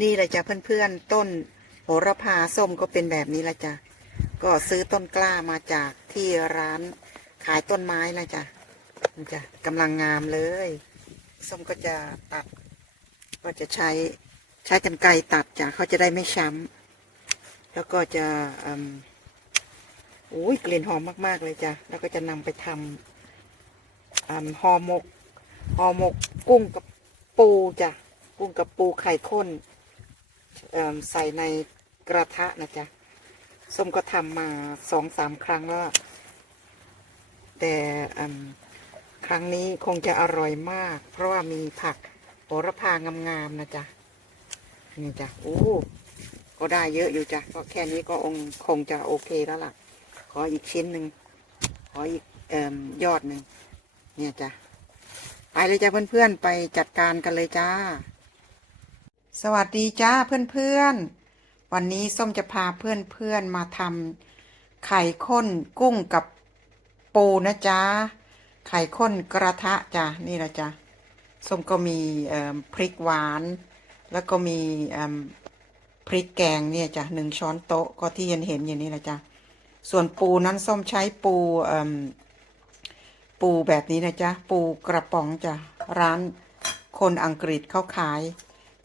นี่แหละจ้ะเพื่อนๆ ต้นโหระพาส้มก็เป็นแบบนี้ละจ้ะก็ซื้อต้นกล้ามาจากที่ร้านขายต้นไม้นะจ้ะมันจะกำลังงามเลย ส้มก็จะตัด ก็จะใช้ใช้กันไกรตัดจ้ะเขาจะได้ไม่ช้ำแล้วก็จะอืมโอ้ยกลิ่นหอมมากๆเลยจ้ะแล้วก็จะนำไปทำอืมห่อหมกห่อหมกกุ้งกับปูจ้ะกุ้งกับปูไข่ข้น ใส่ในกระทะนะจ๊ะส้มก็ทำมาสองสามครั้งแล้วแต่ครั้งนี้คงจะอร่อยมาก เพราะว่ามีผักโหระพางามๆนะจ๊ะนี่จ้ะโอ้ก็ได้เยอะอยู่จ้ะก็แค่นี้ก็องคงจะโอเคแล้วล่ะ ขออีกชิ้นหนึ่งขออีกอยอดหนึ่งเนี่ยจ้ะไปเลยจ้ะเพื่อนๆไปจัดการกันเลยจ้า สวัสดีจ้าเพื่อนๆ วันนี้ส้มจะพาเพื่อนๆมาทำไข่ข้นกุ้งกับปูนะจ๊ะไข่ข้นกระทะจ้ะนี่ละจ้ะส้มก็มีพริกหวาน แล้วก็มีพริกแกงเนี่ยจ้ะหนึ่งช้อนโต๊ะก็ที่เห็นเห็นๆอย่างนี้ละจ้ะส่วนปูนั้นส้มใช้ปูปูแบบนี้นะจ๊ะปูกระป๋องจ้ะร้านคนอังกฤษเขาขาย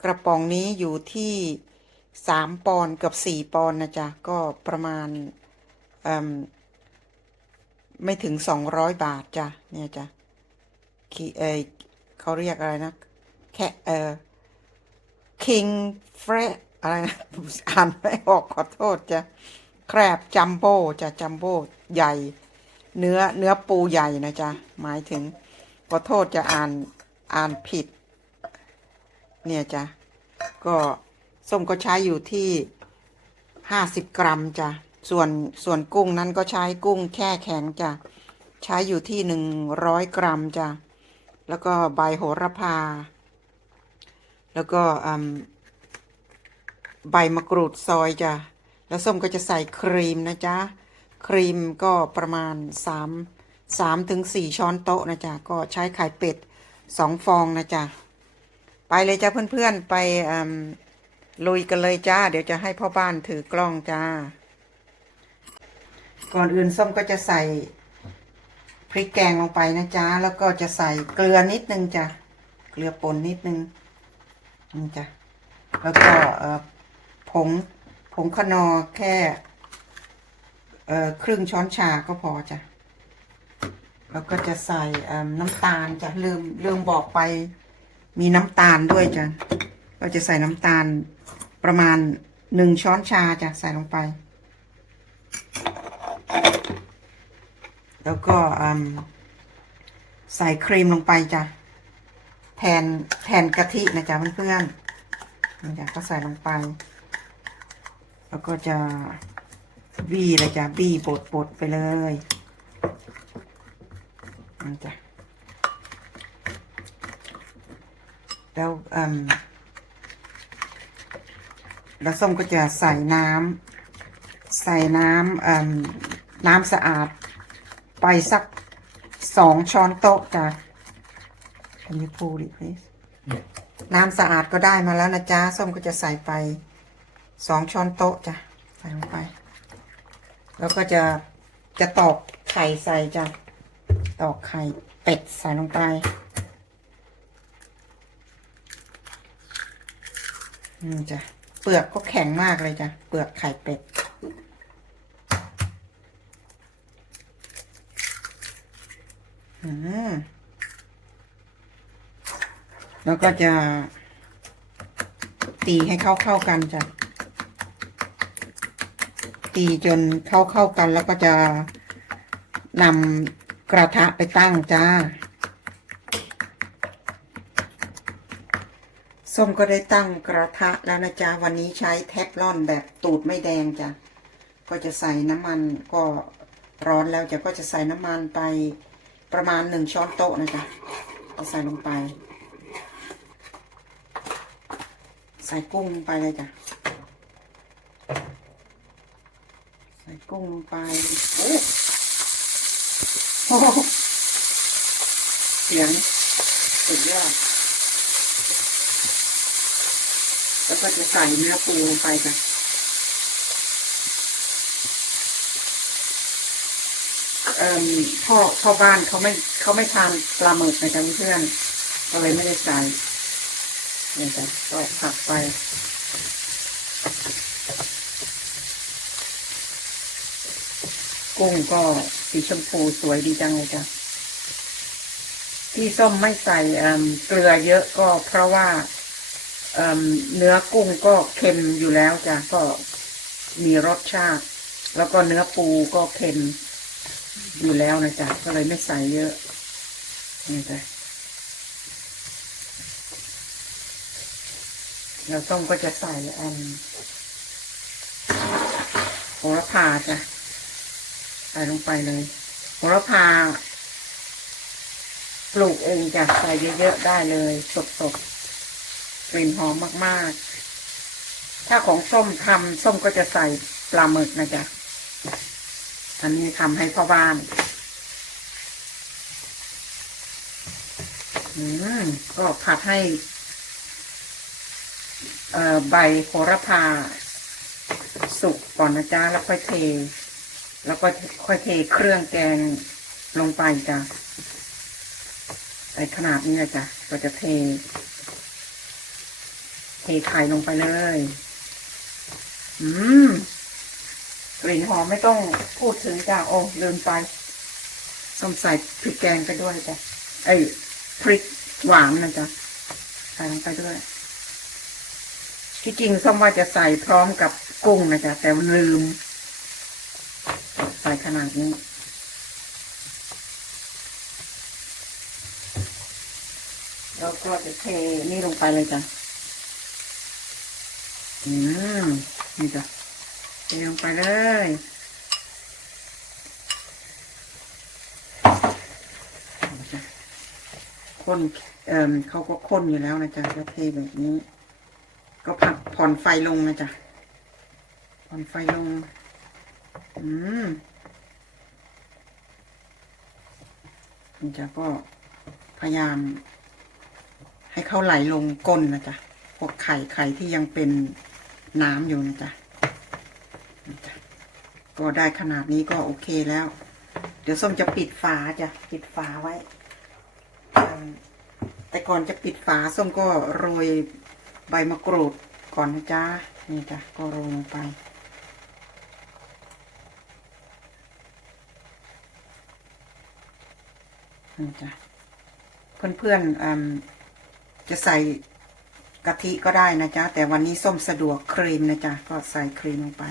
ระป๋องนี้อยู่ที่สามปอนกับสี่ปอนนะจ๊ะ ก็ประมาณมไม่ถึงสองร้อยบาทจ้ะเนี่ยจ้ะคีเอเขาเรียกอะไรนะ แค่เออ king f r e อะไรนะอ่านไม่ออกขอโทษจ้ะแครบจัมโบ้จ้ะจัมโบ้ใหญ่ เนื้อเนื้อปูใหญ่นะจ๊ะ หมายถึงขอโทษจะอ่านอ่านผิด เนี่ยจ้ะ ก็ส้มก็ใช้อยู่ที่ห้าสิบกรัมจ้ะส่วนส่วนกุ้งนั้นก็ใช้กุ้งแช่แข็งจ้ะใช้อยู่ที่หนึ่งร้อยกรัมจ้ะแล้วก็ใบโหระพา แล้วก็ใบมะกรูดซอยจ้ะแล้วส้มก็จะใส่ครีมนะจ๊ะครีมก็ประมาณสามสามถึงสี่ช้อนโต๊ะนะจ๊ะก็ใช้ไข่เป็ดสองฟองนะจ๊ะ ไปเลยจ้าเพื่อนๆ ไปลุยกันเลยจ้า เดี๋ยวจะให้พ่อบ้านถือกล้องจ้า ก่อนอื่นส้มก็จะใส่พริกแกงลงไปนะจ๊ะแล้วก็จะใส่เกลือนิดนึงจ้ะ เกลือป่นนิดนึงนี่จ้ะ แล้วก็ผงผงขนอแค่ครึ่งช้อนชาก็พอจ้ะ แล้วก็จะใส่น้ำตาลจ้ะลืมลืมบอกไป มีน้ำตาลด้วยจ้ะก็จะใส่น้ำตาลประมาณหนึ่งช้อนชาจ้ะใส่ลงไป แล้วก็ใส่ครีมลงไปจ้ะแทนแทนกะทินะจ๊ะเพื่อนๆนี่จ้ะก็ใส่ลงไป แล้วก็จะบี้เลยจ้ะบี้บดบดไปเลยนี่จ้ะ แล้วอืมแล้วส้มก็จะใส่น้ำใส่น้ำอืมน้ำสะอาด ไปสักสองช้อนโต๊ะจ้ะ Can you pull it please น้ำสะอาดก็ได้มาแล้วนะจ๊ะ ส้มก็จะใส่ไปสองช้อนโต๊ะจ้ะ ใส่ลงไป แล้วก็จะจะตอกไข่ใส่จ้ะ ตอกไข่เป็ดใส่ลงไป อืมจ้ะเปลือกก็แข็งมากเลยจ้ะเปลือกไข่เป็ดอืมแล้วก็จะตีให้เข้าเข้าๆกันจ้ะ ตีจนเข้าเข้าๆกันแล้วก็จะนำกระทะไปตั้งจ้า ส้มก็ได้ตั้งกระทะแล้วนะจ๊ะ วันนี้ใช้แทฟลอนแบบตูดไม่แดงจ้ะ ก็จะใส่น้ำมันก็ร้อนแล้วจ้ะก็จะใส่น้ำมันไปประมาณหนึ่งช้อนโต๊ะนะจ๊ะก็ใส่ลงไป ใส่กุ้งลงไปเลยจ้ะ ใส่กุ้งลงไป โอ้โหเสียงสุดยอด แล้วก็จะใส่เนื้อปูลงไปจ้ะเอ่อพ่อพ่อบ้านเขาไม่เขาไม่ทานปลาหมึกนะจ๊ะเพื่อนก็เลยไม่ได้ใส่เนี่ยจ้ะก็ผักไปกุ้งก็สีชมพูสวยดีจังเลยจ้ะที่ส้มไม่ใส่เกลือเยอะก็เพราะว่า เนื้อกุ้งก็เค็มอยู่แล้วจ้ะก็มีรสชาติ แล้วก็เนื้อปูก็เค็มอยู่แล้วนะจ๊ะก็เลยไม่ใส่เยอะนี่จ้ะแล้วส้มก็จะใส่อันโหระพาจ้ะใส่ลงไปเลยโหระพาปลูกเองจ้ะใส่เยอะๆได้เลยสดๆ กลิ่นหอมมากๆ ถ้าของส้มทำส้มก็จะใส่ปลาหมึกนะจ๊ะ อันนี้ทำให้พ่อบ้าน อืม ก็ผัดให้ เอ่อ ใบโหระพา สุกก่อนนะจ๊ะ แล้วค่อยเท แล้วก็ค่อยเทเครื่องแกงลงไปจ้ะใส่ขนาดนี้เลยจ้ะก็จะเท เทไข่ลงไปเลย อืม กลิ่นหอมไม่ต้องพูดถึงจ้ะโอ้ลืมไปส้มใส่พริกแกงไปด้วยจ้ะไอ้ยพริกหวานนะจ๊ะใส่ลงไปด้วย ที่จริงส้มว่าจะใส่พร้อมกับกุ้งนะจ๊ะแต่ลืม ใส่ขนาดนี้แล้วก็จะเทนี่ลงไปเลยจ้ะ อืมนี่จ้ะเทลงไปเลยนี่จ้นเอ่อเขาก็ข้นอยู่แล้วนะจ๊ะก็เทแบบนี้ ก็ผักผ่อนไฟลงนะจ๊ะผ่อนไฟลง อืมนี่จ้ะก็พยายาม ให้เขาไหลลงก้นนะจ๊ะพวกไข่ไข่ที่ยังเป็น น้ำอยู่นะจ๊ะก็ได้ขนาดนี้ก็โอเคแล้ว เดี๋ยวส้มจะปิดฝาจ้ะปิดฝาไว้ แต่ก่อนจะปิดฝาส้มก็โรยใบมะกรูดก่อนนะจ๊ะนี่จ้ะก็โรยลงไปนี่จ้ะเพื่อนๆจะใส่ กะทิก็ได้นะจ๊ะ แต่วันนี้ส้มสะดวกครีมนะจ๊ะ ก็ใส่ครีมลงไป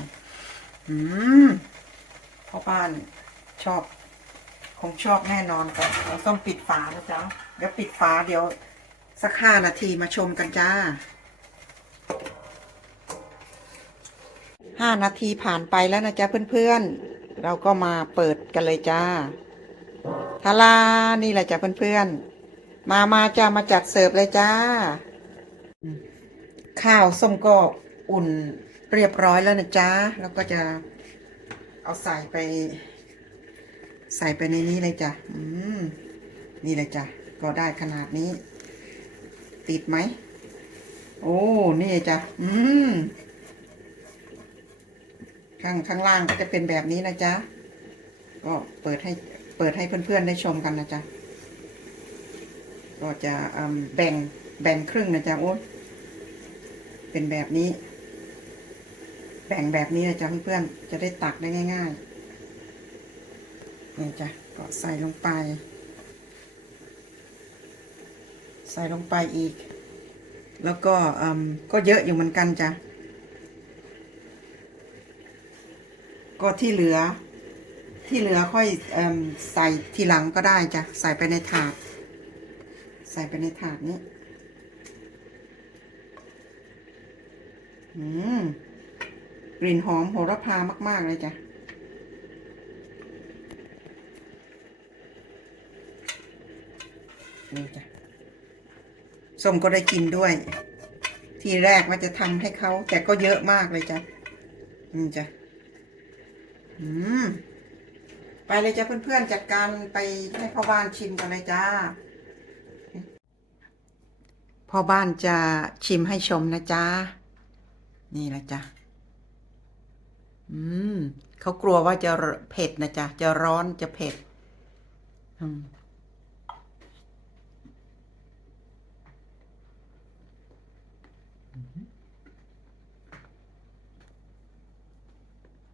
อืมพ่อบ้านชอบ คงชอบแน่นอนค่ะเราส้มปิดฝานะจ๊ะ เดี๋ยวปิดฝาเดี๋ยว สักห้านาทีมาชมกันจ้าห้านาทีผ่านไปแล้วนะจ๊ะเพื่อนๆ เราก็มาเปิดกันเลยจ้าทาลานี่แหละจ้ะเพื่อนๆ มามาจ้ามาจัดเสิร์ฟเลยจ้า ข้าวส้มก็อุ่นเรียบร้อยแล้วนะจ๊ะ แล้วก็จะเอาใส่ไป ใส่ไปในนี้เลยจ้ะ อืม นี่เลยจ้ะ ก็ได้ขนาดนี้ ติดไหม โอ้ นี่จ้ะ อืม ข้างข้างล่างก็จะเป็นแบบนี้นะจ๊ะ ก็เปิดให้เปิดให้เพื่อนๆได้ชมกันนะจ๊ะ ก็จะแบ่งแบ่งครึ่งนะจ๊ะ โอ้ เป็นแบบนี้ แบ่งแบบนี้นะจ๊ะเพื่อนๆจะได้ตักได้ง่ายๆนี่จ้ะก็ใส่ลงไป ใส่ลงไปอีก แล้วก็อืมก็เยอะอยู่เหมือนกันจ้ะก็ที่เหลือที่เหลือค่อยอมใส่ทีหลังก็ได้จ้ะใส่ไปในถาด ใส่ไปในถาดนี้ อืม กลิ่นหอมโหระพามาก ๆ เลยจ้ะ นี่จ้ะส้มก็ได้กินด้วย ทีแรกว่าจะทำให้เขา แต่ก็เยอะมากเลยจ้ะนี่จ้ะ อืม ไปเลยจ้ะเพื่อน ๆ จัดการไปให้พ่อบ้านชิมกันเลยจ้าพ่อบ้านจะชิมให้ชมนะจ๊ะ นี่ละจ้ะ อืมเขากลัวว่าจะเผ็ดนะจ๊ะ จะร้อนจะเผ็ด อืม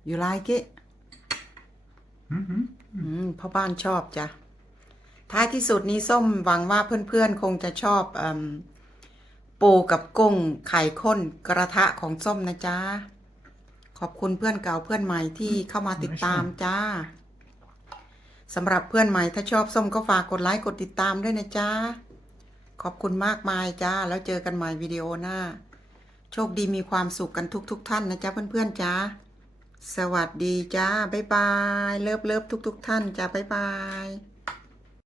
You like it? Mm-hmm. อืมพ่อบ้านชอบจ้ะ ท้ายที่สุดนี้ส้มหวังว่าเพื่อนๆ คงจะชอบอม ปูกับกุ้งไข่ข้นกระทะของส้มนะจ๊ะ ขอบคุณเพื่อนเก่าเพื่อนใหม่ที่เข้ามาติดตามจ้าสำหรับเพื่อนใหม่ถ้าชอบส้มก็ฝากกดไลค์กดติดตามด้วยนะจ๊ะ ขอบคุณมากมายจ้า แล้วเจอกันใหม่วิดีโอหน้า โชคดีมีความสุขกันทุกๆทท่านนะจ๊ะเพื่อนๆจ้าสวัสดีจ้า บ๊ายบาย เลิฟเลิฟทุก ๆทท่านจ้า บ๊ายบาย